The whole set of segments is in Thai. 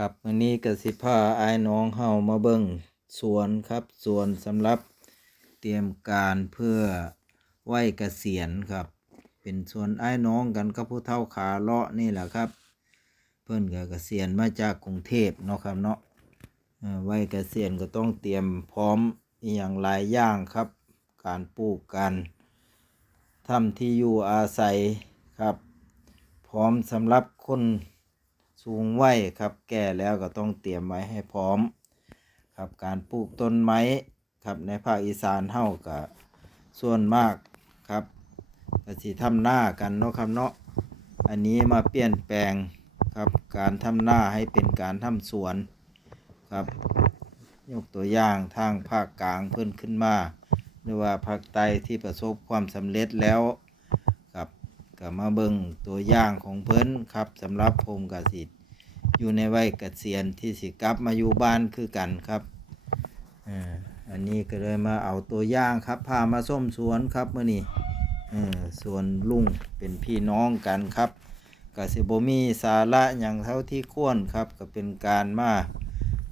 ครับวันนี้กสิพาไอ้ายน้องเฮามาเบิ่งสวนครับสวนสำหรับเตรียมการเพื่อไหวเกษียณครับ เป็นสวนไอ้น้องกันกับผู้เฒ่าขาเลาะนี่แหละครับ เพิ่อนก็เกษียณมาจากกรุงเทพเนาะครับเนาะไหวเกษียณก็ต้องเตรียมพร้อมอย่างหลายอย่างครับ การปลูกการทำที่อยู่อาศัยครับ พร้อมสำหรับคน สูงวัยครับ แก่แล้วก็ต้องเตรียมไว้ให้พร้อม ครับการปลูกต้นไม้ครับในภาคอีสานเฮาก็ส่วนมากครับกสิทำหน้ากันเนาะครับเนาะอันนี้มาเปลี่ยนแปลงครับการทำหน้าให้เป็นการทำสวนครับ ยกตัวอย่างทางภาคกลางเพิ่นขึ้นมา หรือว่าภาคใต้ที่ประสบความสำเร็จแล้วครับก็มาเบิ่งตัวอย่างของเพิ่นครับสำหรับผมกสิท อยู่ในวัยเกษียณที่สิกลับมาอยู่บ้านคือกันครับอ่ออันนี้ก็เลยมาเอาตัวอย่างครับพามาส้มสวนครับเมื้อนี้เออสวนลุงเป็นพี่น้องกันครับกสิบมีสาระหยังเท่าที่ควรครับก็เป็นการมา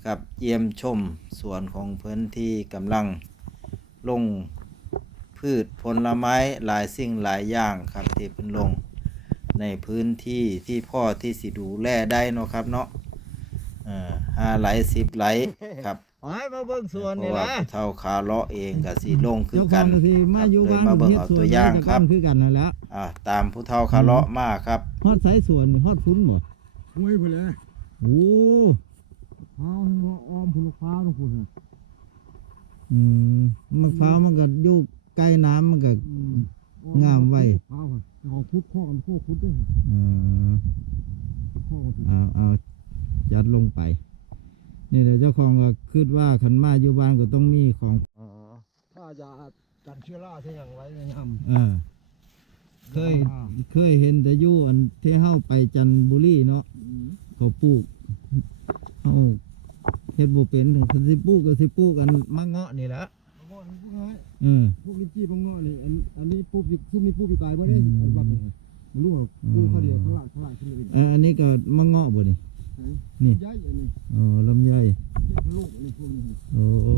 ครับเยี่ยมชมสวนของเพิ่นที่กำลังลงพืชผลไม้หลายสิ่งหลายอย่างครับที่เพิ่นลง ในพื้นที่ที่พ่อที่สิดูแลได้เนาะครับเนาะเอ่อห้าไหลสิบไหลครับไอ้มาเบิ่งสวนเพนี่ราะว่านะผู้เท่าขาเลาะเองก็สิลงคือเจ้าขกัอนงก็สิมาอยู่เลยบ้านมาเบิ่งฮ็ดเอาสวนตัวอย่างครับคือกันนั่นแหละอ่าตามผู้เท่าขาเลาะมาครับ ฮอดสายสวนฮอดฟุ้นบ่ห้วยพุ่นเลยโอ้พร้าวทั้งอ้อมพุ่นลูกพร้าวทั้งพุ่นน่ะอืมมะพร้าวมันก็อยู่ใกล้น้ำมันก็ อืมงามไว้ พร้าวค่ะ เขาพุดข้อกันโคพุดด้วยอ่าข้อกันพุดเอาเอาจัดลงไป นี่แหละเจ้าของก็คิดว่าคันมาอยู่บ้านก็ต้องมีของอ๋อถ้าจะกันเชื้อราที่ยังไว้ในยเออำเคยเคยเห็นแต่อยู่อันที่เฮาไปจันทบุรีเนาะอืมเขาปลูกเฮาเฮ็ดบ่เป็นถึงสิปลูกก็สิปลูกอันมะเงาะนี่แหละ อืมพวกลิ้นจี้บางเงาะนี่อันอันนี้ปุ๊บซุ่มนี่ปุ๊บปีกายบ่ได้อืมอันบักนี่มันรู้ว่าปลูกเขาเดียวข้างล่างข้างล่างขึ้นเลยอ่าอันนี้ก็มะเงาะบ่นี่ นี่ ย้ายอันนี้อ๋อลำไยย้ายลูกอันนี้พวกนี้ โอ้โอ้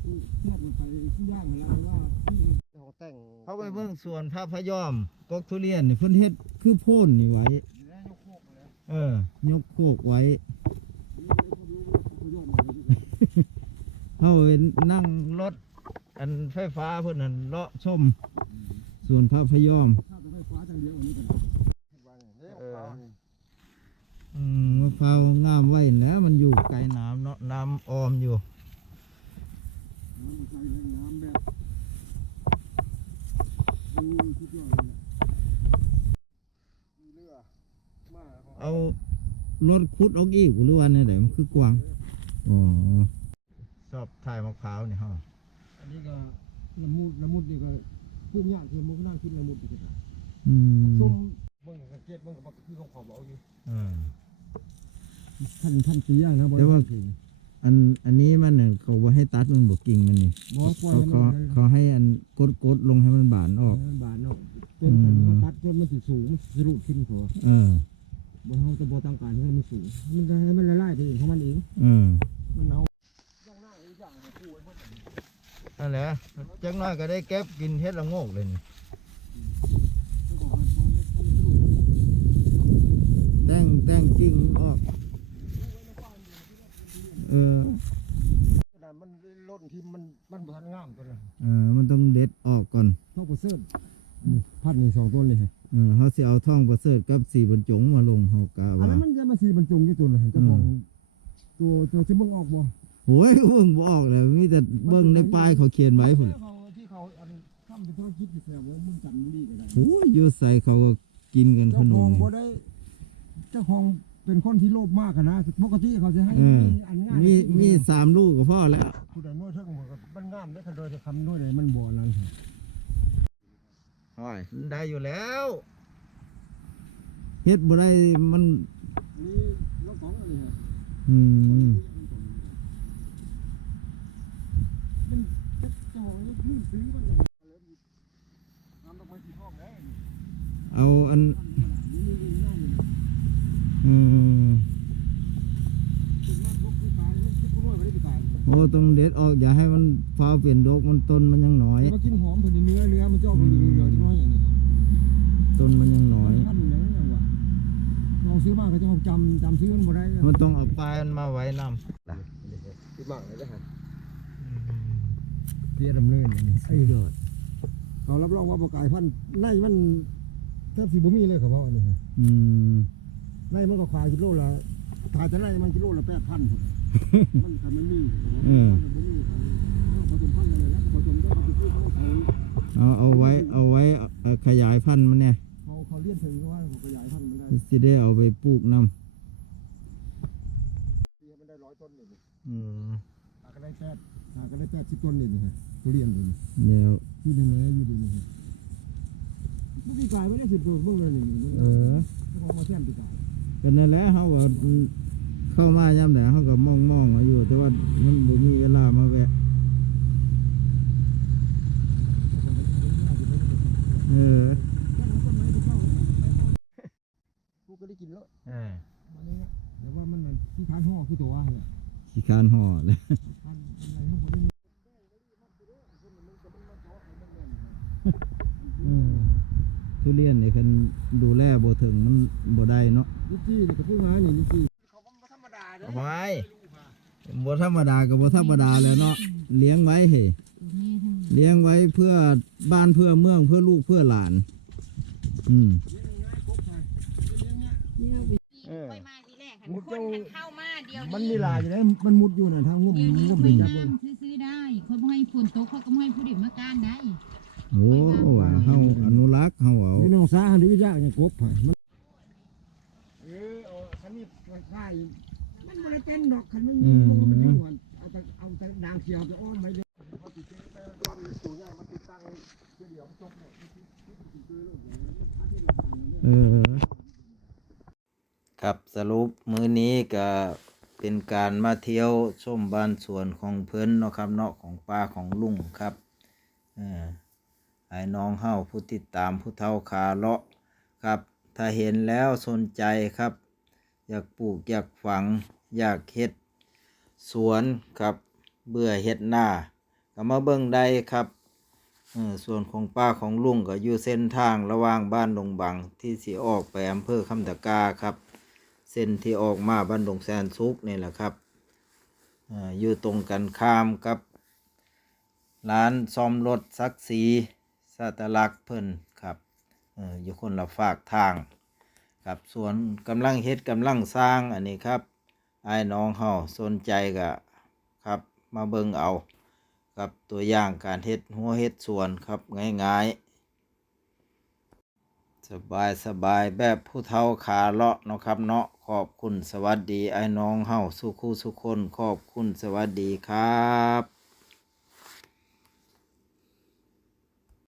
เทียบมันไปที่ย่างแล้วว่าที่เขาแต่งเขาไปเบิ่งสวนพระพยอมกกทุเรียนนี่เพิ่นเฮ็ดคือโพ่นนี่ไว้ เออยกโคกไว้ เฮาไปนั่งรถอันไฟฟ้าเพิ่นนั่นเลาะชมส่วนพระพยอมข้าวแต่ไฟฟ้าจังเดียวอันนี้กันอืมมะพร้าวงามไว้นะมันอยู่ไกลน้ำเนาะน้ำออมอยู่เอาของเอารถขุดออกอีกหรือว่าในไหนมันคือกวางอ๋อ ชอบถ่ายมะพร้าวนี่ฮะอันนี้ก็ละมุดละมุดนี่ก็พูดยากคือมุกนั่งคิดละมุดอีกแล้วอืมส้มเบิ่งสังเกตเบิ่งกับคือของขอบเอาอยู่อ่าท่านท่านสีย่างนะบ่แต่ว่าอันอันนี้มันเนี่ยเขาบ่ให้ตัดมันบกกิ่งมันนี่บ่ปล่อยเขาให้เขามันเขาให้อันกดกดลงให้มันบานออกให้มันบานเนาะต้นมันมาตัดต้นมันสิสูงมันสิรูดขึ้นตัวเออ บ่เฮาจะบ่ต้องการให้มันสูง มันจะให้มันละลายไปเองของมันเองเออมันเอาย่างหน้าอีกอย่างให้คู่ไว้หมด นั่นแหละจังน้อยก็ได้เก็บกินเฮ็ดละโงกเลยนี่แต่งแต่งกิ่งออกเออมันล้นที่มันมันบ่ทันงามตัวนั้นเออมันต้องเด็ดออกก่อนเท่าบ่เซิร์นี่พัดนี่สองต้นเลยเออเขาสิเอาท่องประเสริฐกับสีบรรจงมาลงเฮากะอันว่านั้นมันจะมาสีบรรจงอยู่ตัวนึงเจ้าของตัวตัวที่มึงออกบ่ โอ้ยเบิ่งบ่ออกเลยมีแต่เบิ่งในป้ายเขาเขียนไว้พุ่นเขาที่เขาอันทำเป็นธุรกิจที่แสดงว่ามึงจันทบุรีก็ได้โอ้ยอยู่ใส่เขาก็กินกันขเจ้านของมบ่ได้เจ้าของเป็นคนที่โลภมากอะนะปกติเขาจะให้เอออันง่ายมีมีสามลูกก็พอแล้ว ผู้ใดน้อยเท่ากันบ่ก็มันงามได้คันโดยจะคำน้อยใดมันบ่นั่นโอ้ยได้อยู่แล้วเฮ็ดบ่ได้มันนี่รถของอะไรฮะอืม เอาอันอืมโอ้ต้องเด็ดออกอย่าให้มันฟ้าเปลี่ยนดกมันต้นมันยังน้อยกินหอมผืนเนื้อเนื้อมันจะออกเหลืองๆน้อยอย่างนี้ต้นมันยังน้อยลองซื้อมากก็จะคงจำจำซื้อมันบ่ได้มันต้องเอาปลายมันมาไว้นำดีมากเลยนะฮะ พียดำเนินไอ้ยอดเขารับรองว่าบ่กายพันธุ์ในมันแทบสิบ่มีเลยเขาบอกอันนี้ฮะอืมในมันก็ขายกิโลละขายแต่ในมันกิโลละ8,000มันคันมันมีอืมมันบ่มีเขาผสมพันธุ์กันเลยแล้วผสมได้ก็คือเขาเขาเอาเอาไว้เอาไว้เอ่อขยายพันธุ์มันเนี่ยเขาเขาเลี้ยงถึงว่าเขาขยายพันธุ์มันได้สิได้เอาไปปลูกนำเลี้ยงมันได้ร้อยต้นนี่อืม หาก็ได้แปดหาก็ได้แปดสิบต้นนี่นะฮะทุเรียนนี่เดี๋ยวที่เป็นไงอยู่ดีนะฮะมันปีกายไม่ได้สิบต้นเมื่อไงนี่เออเขามาแซมปีกายเป็นนั่นแหละเฮาก็เข้ามายามใดเฮาก็มองๆเอาอยู่ แต่ว่ามันบ่มีเวลามาแวะเออกูก็ได้กินแล้วเออมันนี่แต่ว่ามันมันที่ทานห่อคือตัวว่าเนี่ย ขี้คร้านห่อเลยทานอะไรทั้งหมดนี่อืมทุเรียนนี่คันดูแลบ่ถึงมันบ่ได้เนาะลิจี้นี่ก็พูดมานี่ลิจี้ไว้บ่ธรรมดาก็บ่ธรรมดาแหล้วเนาะเลี้ยงไว้เฮ้เลี้ยงไว้เพื่อบ้านเพื่อเมืองเพื่อลูกเพื่อหลาน อืมเออค่อย มาทีแรกหันคนหันเข้ามาเดียวมันมีลายอยู่เลยมันมุดอยู่น่ะทางงุ่มเดี๋ยวนี้งุ่มค่ไปอยจับงาเลยมซื้อๆได้เขาบ่ให้ฝนตกเขาก็บ่ให้ผู้เด็กมาก้านได้โอ้เฮาอนุรักษ์เฮาเอานี่น้องสาหันดียากอย่างกบผ่านมันเออเอาคันนี้ง่ายมันไม่ได้เป็นดอกคันมันมันก็เป็นที่หวนเอาแต่เอาแต่ด่างเขียวไปอ้อมไว้เลยพอติดเชื้อไปตอนตัวใหญ่มันติดตั้งเดียวจบเนี่ยเออ ครับสรุปมื้อนี้ก็เป็นการมาเที่ยวชมบ้านสวนของเพิ่นเนาะครับเนาะของป้าของลุงครับอไอ้น้องเฮาผู้ติดตามผู้เฒ่าขาเลาะครับ ถ้าเห็นแล้วสนใจครับ อยากปลูกอยากฝัง อยากเฮ็ดสวนครับ เบื่อเฮ็ดหน้าก็มาเบิ่งได้ครับส่วนของป้าของลุงก็อยู่เส้นทางระหว่างบ้านดงบังที่สิออกไปอำเภอคำตะกาครับ เส้นที่ออกมาบ้านดงแสนสุกนี่แหละครับอาอยู่ตรงกันข้ามกับร้านซ่อมรถซักสีสาตลักษ์เพิ่นครับอออยู่คนละฝากทางครับส่วนกำลังเฮ็ดกำลังสร้างอันนี้ครับไอ้น้องเฮาสนใจก็ครับมาเบิ่งเอากับตัวอย่างการเฮ็ดหัวเฮ็ดส่วนครับง่ายๆ สบายสบายแบบผู้เฒ่าขาเลาะเนาะครับเนาะ ขอบคุณสวัสดีไอ้น้องเฮาสุขูสุคนขอบคุณสวัสดีครับ